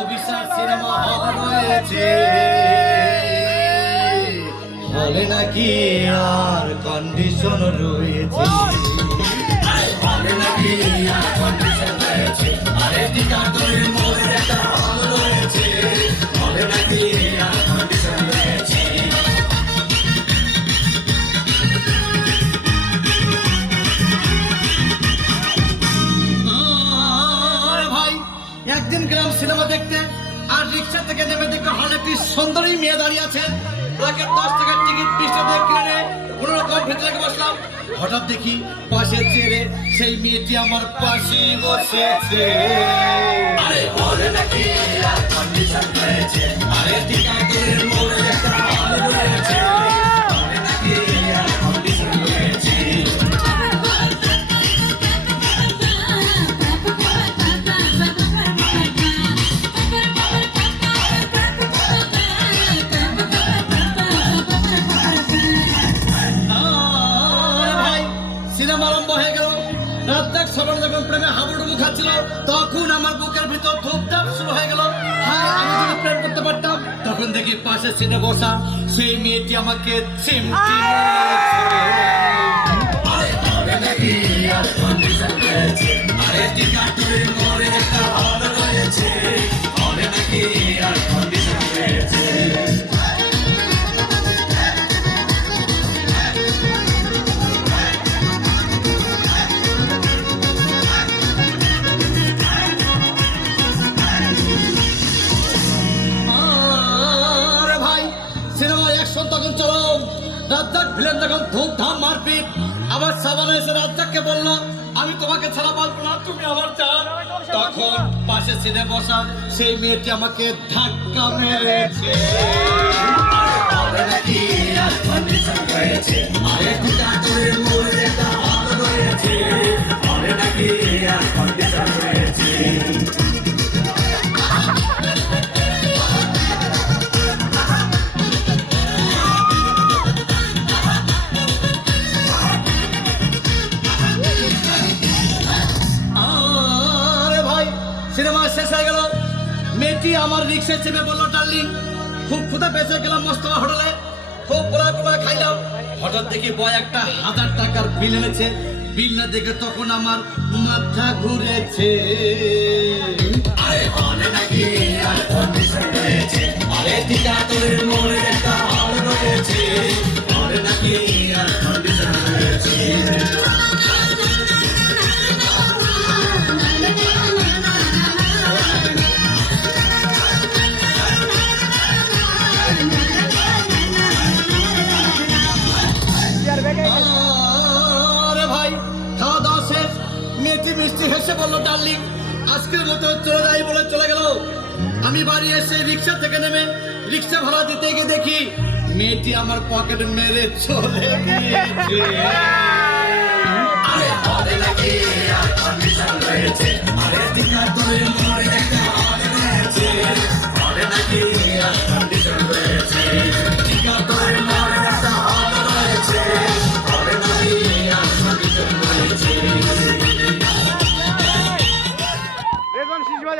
অভিশাপ cinema hall রয়েছে হলে নাকি আর কন্ডিশন রয়েছে হলে নাকি আর কন্ডিশন রয়েছে আরে টিকাটনের মোড়ে একটা হল রয়েছে হলে নাকি আর কন্ডিশন রয়েছে একদিন গেলাম সিনেমা দেখতে আর রিক্সা থেকে নেমে দেখে হলে একটি সুন্দরী মেয়ে দাঁড়িয়ে আছে তাকে 10 টাকার টিকিট 20 টাকা দিয়ে কিনে কোনো রকম ভেতরে বসলাম হঠাৎ দেখি পাশের চেয়ারে সেই মেয়েটি আমার পাশে বসেছে আরে হলে নাকি আর কন্ডিশন রয়েছে আরে টিকাটনের মোড়ে একটা হল রয়েছে হলে নাকি আর কন্ডিশন রয়েছে সিনেমা আরম্ভ হয়ে গেল রাত সবার যখন প্রেমে হাবুডুবু খাচ্ছিল তখন আমার বুকের ভিতর ধূপধাপ শুরু হয়ে গেল আমি যদি প্রেম করতে পারতাম তখন দেখি পাশে সিটে বসা সেই মেয়েটি আমাকে তখন চলো রাজ্জাক ভিলেন যখন ধূপধাম মারপিট আবার সাবানা এসে রাজ্জাককে বললো আমি তোমাকে ছাড়া পারবো না তুমি আমার চান তখন পাশে সিটে বসা সেই মেয়েটি আমাকে ধাক্কা মেরেছে সিনেমা শেষ হয়ে গেল মেয়েটি আমার রিক্সায় চেপে বললো ডার্লিং খুব ক্ষুধা পেয়েছে গেলাম মোস্তফা হোটেলে খুব পোলা খাইলাম হঠাৎ দেখি বয় একটা 1000 টাকার বিল এনেছে বিল না দেখে তখন আমার মাথা ঘুরেছে আরে হলে নাকি আর কন্ডিশন রয়েছে আরে টিকাটনের মোড়ে একটা হল রয়েছে হলে নাকি আর কন্ডিশন রয়েছে মিষ্টি হেসে বললো ডার্লিং আজকের মতো চলে যাই বলে চলে গেল আমি বাড়ি এসে রিক্সা থেকে নেমে রিক্সা ভাড়া দিতে গিয়ে দেখি মেয়েটি আমার পকেট মেরে চলে গিয়েছে আরে হলে নাকি আর কন্ডিশন রয়েছে আরে টিকাটনের মোড়ে একটা হল রয়েছে হলে নাকি আর কন্ডিশন রয়েছে টিকাটনের মোড়ে একটা হল রয়েছে হলে নাকি আর কন্ডিশন রয়েছে রেজন শিশ বাজা